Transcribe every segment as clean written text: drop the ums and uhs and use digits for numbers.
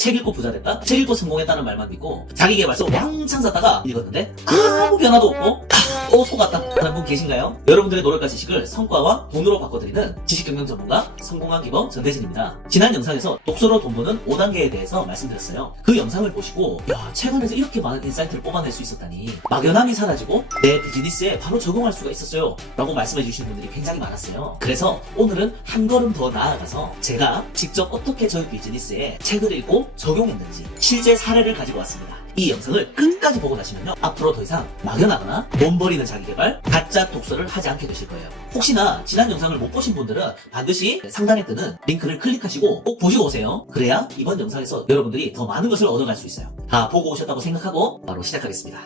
책 읽고 부자 됐다? 책 읽고 성공했다는 말만 믿고 자기계발서 왕창 샀다가 읽었는데 아무 변화도 없고 속았다 하는 분 계신가요? 여러분들의 노력과 지식을 성과와 돈으로 바꿔드리는 지식경영 전문가 성공한 기버 전대진입니다. 지난 영상에서 독서로 돈 버는 5단계에 대해서 말씀드렸어요. 그 영상을 보시고 야, 책 안에서 이렇게 많은 인사이트를 뽑아낼 수 있었다니, 막연함이 사라지고 내 비즈니스에 바로 적용할 수가 있었어요 라고 말씀해 주신 분들이 굉장히 많았어요. 그래서 오늘은 한 걸음 더 나아가서 제가 직접 어떻게 저희 비즈니스에 책을 읽고 적용했는지 실제 사례를 가지고 왔습니다. 이 영상을 끝까지 보고 나시면요, 앞으로 더 이상 막연하거나 돈 버리는 자기개발, 가짜 독서를 하지 않게 되실 거예요. 혹시나 지난 영상을 못 보신 분들은 반드시 상단에 뜨는 링크를 클릭하시고 꼭 보시고 오세요. 그래야 이번 영상에서 여러분들이 더 많은 것을 얻어갈 수 있어요. 다 보고 오셨다고 생각하고 바로 시작하겠습니다.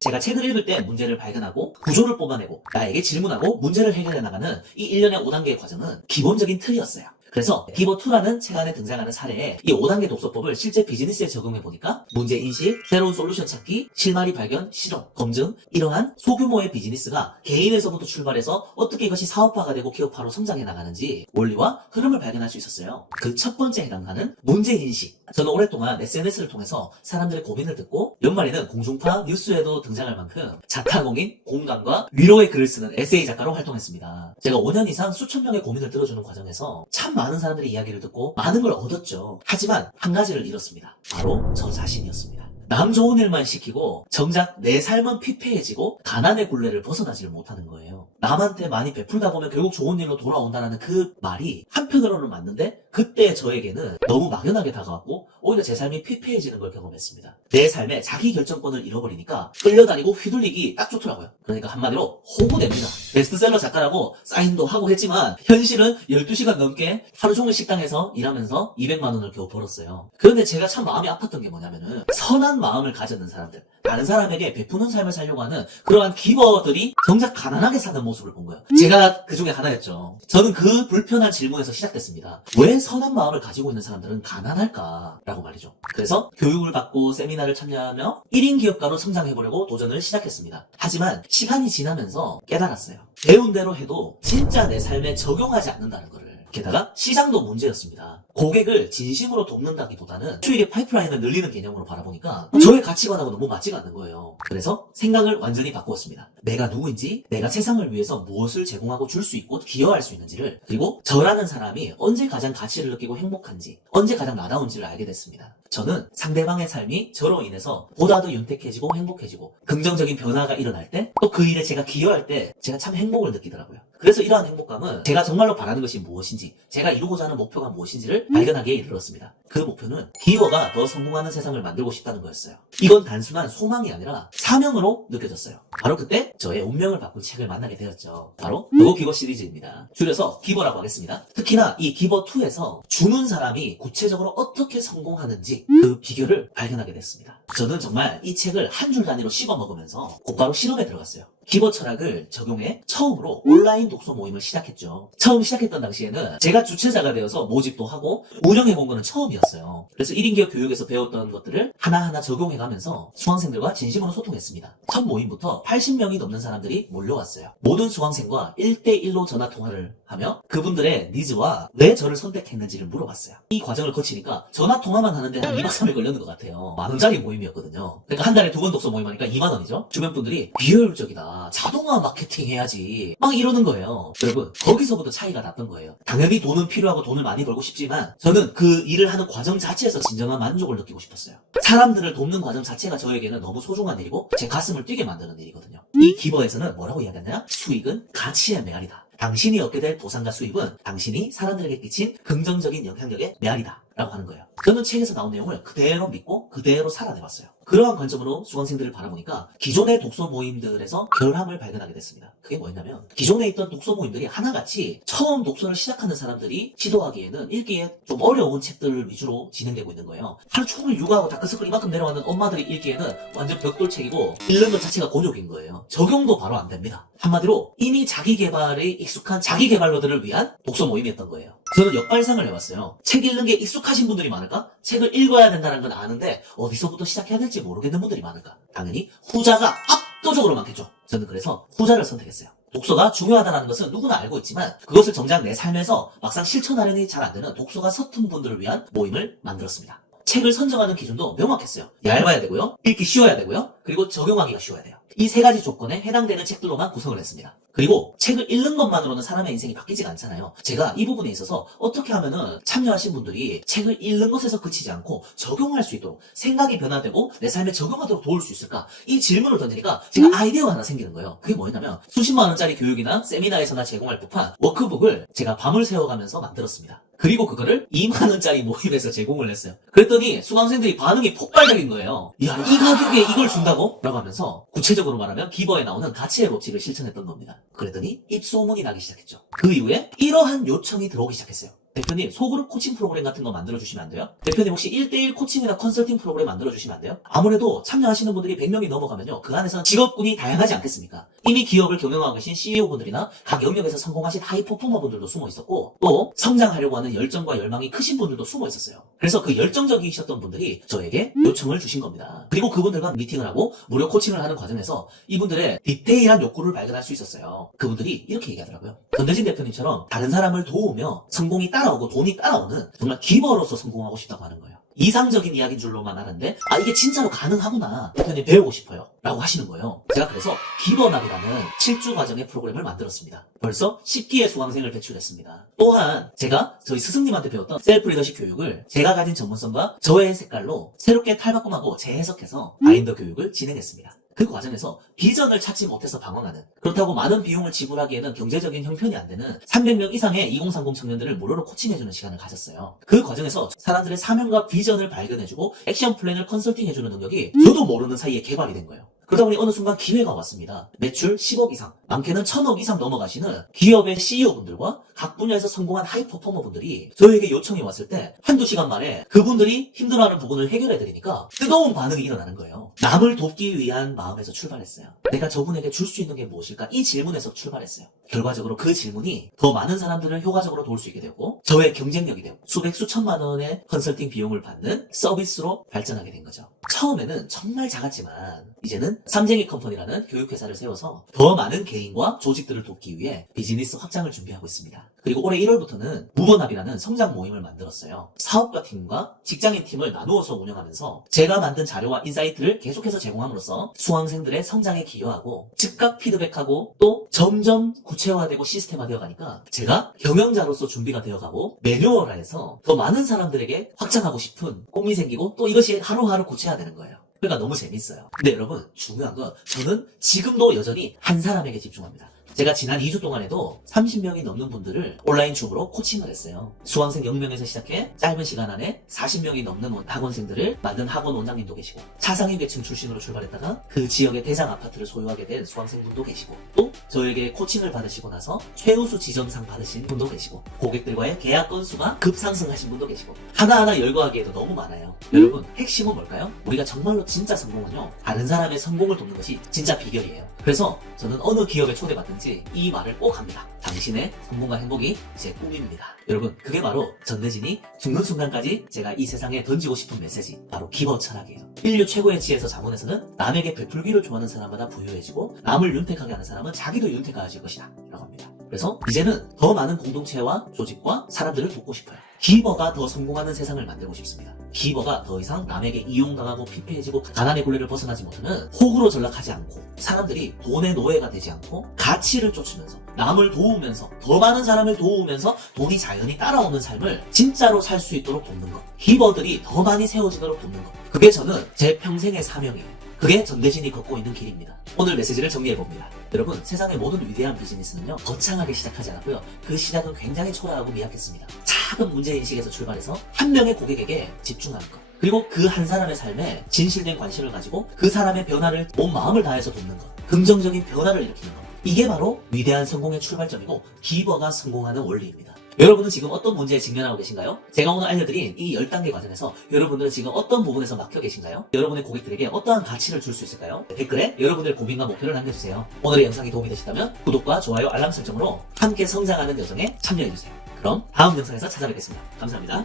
제가 책을 읽을 때 문제를 발견하고 구조를 뽑아내고 나에게 질문하고 문제를 해결해 나가는 이 일련의 5단계의 과정은 기본적인 틀이었어요. 그래서 기버2라는 책 안에 등장하는 사례에 이 5단계 독서법을 실제 비즈니스에 적용해보니까 문제인식, 새로운 솔루션 찾기, 실마리 발견, 실험, 검증, 이러한 소규모의 비즈니스가 개인에서부터 출발해서 어떻게 이것이 사업화가 되고 기업화로 성장해 나가는지 원리와 흐름을 발견할 수 있었어요. 그 첫 번째 해당하는 문제인식. 저는 오랫동안 SNS를 통해서 사람들의 고민을 듣고 연말에는 공중파 뉴스에도 등장할 만큼 자타공인, 공감과 위로의 글을 쓰는 에세이 작가로 활동했습니다. 제가 5년 이상 수천 명의 고민을 들어주는 과정에서 참 많은 사람들의 이야기를 듣고 많은 걸 얻었죠. 하지만 한 가지를 잃었습니다. 바로 저 자신이었습니다. 남 좋은 일만 시키고 정작 내 삶은 피폐해지고 가난의 굴레를 벗어나지를 못하는 거예요. 남한테 많이 베풀다 보면 결국 좋은 일로 돌아온다는 그 말이 한편으로는 맞는데, 그때 저에게는 너무 막연하게 다가왔고 오히려 제 삶이 피폐해지는 걸 경험했습니다. 내 삶에 자기 결정권을 잃어버리니까 끌려다니고 휘둘리기 딱 좋더라고요. 그러니까 한마디로 호구됩니다. 베스트셀러 작가라고 사인도 하고 했지만 현실은 12시간 넘게 하루 종일 식당에서 일하면서 200만 원을 겨우 벌었어요. 그런데 제가 참 마음이 아팠던 게 뭐냐면은, 선한 마음을 가졌는 사람들, 다른 사람에게 베푸는 삶을 살려고 하는 그러한 기버들이 정작 가난하게 사는 모습을 본 거예요. 제가 그 중에 하나였죠. 저는 그 불편한 질문에서 시작됐습니다. 왜 선한 마음을 가지고 있는 사람들은 가난할까? 라고 말이죠. 그래서 교육을 받고 세미나를 참여하며 1인 기업가로 성장해보려고 도전을 시작했습니다. 하지만 시간이 지나면서 깨달았어요. 배운 대로 해도 진짜 내 삶에 적용하지 않는다는 거를. 게다가 시장도 문제였습니다. 고객을 진심으로 돕는다기보다는 수익의 파이프라인을 늘리는 개념으로 바라보니까 저의 가치관하고 너무 맞지가 않는 거예요. 그래서 생각을 완전히 바꾸었습니다. 내가 누구인지, 내가 세상을 위해서 무엇을 제공하고 줄 수 있고 기여할 수 있는지를, 그리고 저라는 사람이 언제 가장 가치를 느끼고 행복한지, 언제 가장 나다운지를 알게 됐습니다. 저는 상대방의 삶이 저로 인해서 보다 더 윤택해지고 행복해지고 긍정적인 변화가 일어날 때, 또 그 일에 제가 기여할 때 제가 참 행복을 느끼더라고요. 그래서 이러한 행복감은 제가 정말로 바라는 것이 무엇인지, 제가 이루고자 하는 목표가 무엇인지를 발견하기에 이르렀습니다. 그 목표는 기버가 더 성공하는 세상을 만들고 싶다는 거였어요. 이건 단순한 소망이 아니라 사명으로 느껴졌어요. 바로 그때 저의 운명을 바꿀 책을 만나게 되었죠. 바로 더 기버 시리즈입니다. 줄여서 기버라고 하겠습니다. 특히나 이 기버2에서 주는 사람이 구체적으로 어떻게 성공하는지 그 비결을 발견하게 됐습니다. 저는 정말 이 책을 한 줄 단위로 씹어 먹으면서 곧바로 실험에 들어갔어요. 기버 철학을 적용해 처음으로 온라인 독서 모임을 시작했죠. 처음 시작했던 당시에는 제가 주최자가 되어서 모집도 하고 운영해본 거는 처음이었어요. 그래서 1인 기업 교육에서 배웠던 것들을 하나하나 적용해가면서 수강생들과 진심으로 소통했습니다. 첫 모임부터 80명이 넘는 사람들이 몰려왔어요. 모든 수강생과 1대1로 전화 통화를 하며 그분들의 니즈와 왜 저를 선택했는지를 물어봤어요. 이 과정을 거치니까 전화 통화만 하는데 한 2박 3일 걸렸는 것 같아요. 10,000원짜리 모임이었거든요. 그러니까 한 달에 2번 독서 모임하니까 2만 원이죠. 주변 분들이 비효율적이다, 자동화 마케팅 해야지, 막 이러는 거예요. 여러분, 거기서부터 차이가 났던 거예요. 당연히 돈은 필요하고 돈을 많이 벌고 싶지만 저는 그 일을 하는 과정 자체에서 진정한 만족을 느끼고 싶었어요. 사람들을 돕는 과정 자체가 저에게는 너무 소중한 일이고 제 가슴을 뛰게 만드는 일이거든요. 이 기버에서는 뭐라고 이야기하냐? 수익은 가치의 메아리다. 당신이 얻게 될 보상과 수입은 당신이 사람들에게 끼친 긍정적인 영향력의 메아리다 라고 하는 거예요. 저는 책에서 나온 내용을 그대로 믿고 그대로 살아내봤어요. 그러한 관점으로 수강생들을 바라보니까 기존의 독서 모임들에서 결함을 발견하게 됐습니다. 그게 뭐였냐면, 기존에 있던 독서 모임들이 하나같이 처음 독서를 시작하는 사람들이 시도하기에는 읽기에 좀 어려운 책들 위주로 진행되고 있는 거예요. 하루 종일 육아하고 다크서클 이만큼 내려왔는 엄마들이 읽기에는 완전 벽돌책이고 읽는 것 자체가 곤욕인 거예요. 적용도 바로 안 됩니다. 한마디로 이미 자기개발에 익숙한 자기개발러들을 위한 독서 모임이었던 거예요. 저는 역발상을 해봤어요. 책 읽는 게 익숙하신 분들이 많을까? 책을 읽어야 된다는 건 아는데 어디서부터 시작해야 될지 모르겠는 분들이 많을까? 당연히 후자가 압도적으로 많겠죠. 저는 그래서 후자를 선택했어요. 독서가 중요하다는 것은 누구나 알고 있지만 그것을 정작 내 삶에서 막상 실천하려니 잘 안 되는 독서가 서툰 분들을 위한 모임을 만들었습니다. 책을 선정하는 기준도 명확했어요. 얇아야 되고요. 읽기 쉬워야 되고요. 그리고 적용하기가 쉬워야 돼요. 이 세 가지 조건에 해당되는 책들로만 구성을 했습니다. 그리고 책을 읽는 것만으로는 사람의 인생이 바뀌지가 않잖아요. 제가 이 부분에 있어서 어떻게 하면은 참여하신 분들이 책을 읽는 것에서 그치지 않고 적용할 수 있도록 생각이 변화되고 내 삶에 적용하도록 도울 수 있을까? 이 질문을 던지니까 제가 아이디어가 하나 생기는 거예요. 그게 뭐였냐면 수십만 원짜리 교육이나 세미나에서나 제공할 법한 워크북을 제가 밤을 새워가면서 만들었습니다. 그리고 그거를 2만 원짜리 모임에서 제공을 했어요. 그랬더니 수강생들이 반응이 폭발적인 거예요. 야, 이 가격에 이걸 준다고? 라고 하면서 구체적으로 말하면 기버에 나오는 가치의 법칙을 실천했던 겁니다. 그랬더니 입소문이 나기 시작했죠. 그 이후에 이러한 요청이 들어오기 시작했어요. 대표님, 소그룹 코칭 프로그램 같은 거 만들어주시면 안 돼요? 대표님, 혹시 1대1 코칭이나 컨설팅 프로그램 만들어주시면 안 돼요? 아무래도 참여하시는 분들이 100명이 넘어가면요. 그 안에서는 직업군이 다양하지 않겠습니까? 이미 기업을 경영하고 계신 CEO분들이나 각 영역에서 성공하신 하이퍼포머분들도 숨어 있었고, 또 성장하려고 하는 열정과 열망이 크신 분들도 숨어 있었어요. 그래서 그 열정적이셨던 분들이 저에게 요청을 주신 겁니다. 그리고 그분들과 미팅을 하고 무료 코칭을 하는 과정에서 이분들의 디테일한 욕구를 발견할 수 있었어요. 그분들이 이렇게 얘기하더라고요. 전대진 대표님처럼 다른 사람을 도우며 성공이 따라오고 돈이 따라오는 정말 기버로서 성공하고 싶다고 하는 거예요. 이상적인 이야기인 줄로만 아는데 이게 진짜로 가능하구나. 대표님 배우고 싶어요. 라고 하시는 거예요. 제가 그래서 기버납이라는 7주 과정의 프로그램을 만들었습니다. 벌써 10기의 수강생을 배출했습니다. 또한 제가 저희 스승님한테 배웠던 셀프 리더십 교육을 제가 가진 전문성과 저의 색깔로 새롭게 탈바꿈하고 재해석해서 마인더 교육을 진행했습니다. 그 과정에서 비전을 찾지 못해서 방황하는, 그렇다고 많은 비용을 지불하기에는 경제적인 형편이 안 되는 300명 이상의 2030 청년들을 무료로 코칭해주는 시간을 가졌어요. 그 과정에서 사람들의 사명과 비전을 발견해주고 액션 플랜을 컨설팅해주는 능력이 저도 모르는 사이에 개발이 된 거예요. 그러다 보니 어느 순간 기회가 왔습니다. 매출 10억 이상, 많게는 1000억 이상 넘어가시는 기업의 CEO분들과 각 분야에서 성공한 하이퍼포머분들이 저에게 요청이 왔을 때 한두 시간 만에 그분들이 힘들어하는 부분을 해결해드리니까 뜨거운 반응이 일어나는 거예요. 남을 돕기 위한 마음에서 출발했어요. 내가 저분에게 줄 수 있는 게 무엇일까? 이 질문에서 출발했어요. 결과적으로 그 질문이 더 많은 사람들을 효과적으로 도울 수 있게 되고 저의 경쟁력이 되고 수백 수천만 원의 컨설팅 비용을 받는 서비스로 발전하게 된 거죠. 처음에는 정말 작았지만 이제는 삼쟁이 컴퍼니라는 교육회사를 세워서 더 많은 개인과 조직들을 돕기 위해 비즈니스 확장을 준비하고 있습니다. 그리고 올해 1월부터는 무버납이라는 성장 모임을 만들었어요. 사업가 팀과 직장인 팀을 나누어서 운영하면서 제가 만든 자료와 인사이트를 계속해서 제공함으로써 수강생들의 성장에 기여하고 즉각 피드백하고 또 점점 구체화되고 시스템화되어 가니까 제가 경영자로서 준비가 되어가고 매뉴얼화해서 더 많은 사람들에게 확장하고 싶은 꿈이 생기고 또 이것이 하루하루 구체화되는 거예요. 그러니까 너무 재밌어요. 근데 여러분, 중요한 건 저는 지금도 여전히 한 사람에게 집중합니다. 제가 지난 2주 동안에도 30명이 넘는 분들을 온라인 줌으로 코칭을 했어요. 수강생 0명에서 시작해 짧은 시간 안에 40명이 넘는 학원생들을 만든 학원 원장님도 계시고, 차상위 계층 출신으로 출발했다가 그 지역의 대장 아파트를 소유하게 된 수강생분도 계시고, 또 저에게 코칭을 받으시고 나서 최우수 지점상 받으신 분도 계시고, 고객들과의 계약 건수가 급상승하신 분도 계시고, 하나하나 열거하기에도 너무 많아요. 여러분, 핵심은 뭘까요? 우리가 정말로 진짜 성공은요, 다른 사람의 성공을 돕는 것이 진짜 비결이에요. 그래서 저는 어느 기업에 초대받든지 이 말을 꼭 합니다. 당신의 성공과 행복이 제 꿈입니다. 여러분, 그게 바로 전대진이 죽는 순간까지 제가 이 세상에 던지고 싶은 메시지, 바로 기버 철학이에요. 인류 최고의 지혜에서 자문에서는 남에게 베풀기를 좋아하는 사람마다 부유해지고 남을 윤택하게 하는 사람은 자기도 윤택해질 것이다 라고 합니다. 그래서 이제는 더 많은 공동체와 조직과 사람들을 돕고 싶어요. 기버가 더 성공하는 세상을 만들고 싶습니다. 기버가 더 이상 남에게 이용당하고 피폐해지고 가난의 굴레를 벗어나지 못하는 호구로 전락하지 않고, 사람들이 돈의 노예가 되지 않고 가치를 쫓으면서 남을 도우면서 더 많은 사람을 도우면서 돈이 자연히 따라오는 삶을 진짜로 살 수 있도록 돕는 것, 기버들이 더 많이 세워지도록 돕는 것, 그게 저는 제 평생의 사명이에요. 그게 전대진이 걷고 있는 길입니다. 오늘 메시지를 정리해봅니다. 여러분, 세상의 모든 위대한 비즈니스는요, 거창하게 시작하지 않았고요, 그 시작은 굉장히 초라하고 미약했습니다. 작은 문제인식에서 출발해서 한 명의 고객에게 집중하는 것, 그리고 그 한 사람의 삶에 진실된 관심을 가지고 그 사람의 변화를 온 마음을 다해서 돕는 것, 긍정적인 변화를 일으키는 것, 이게 바로 위대한 성공의 출발점이고 기버가 성공하는 원리입니다. 여러분은 지금 어떤 문제에 직면하고 계신가요? 제가 오늘 알려드린 이 10단계 과정에서 여러분들은 지금 어떤 부분에서 막혀 계신가요? 여러분의 고객들에게 어떠한 가치를 줄 수 있을까요? 댓글에 여러분들의 고민과 목표를 남겨주세요. 오늘의 영상이 도움이 되셨다면 구독과 좋아요, 알람 설정으로 함께 성장하는 여정에 참여해주세요. 그럼 다음 영상에서 찾아뵙겠습니다. 감사합니다.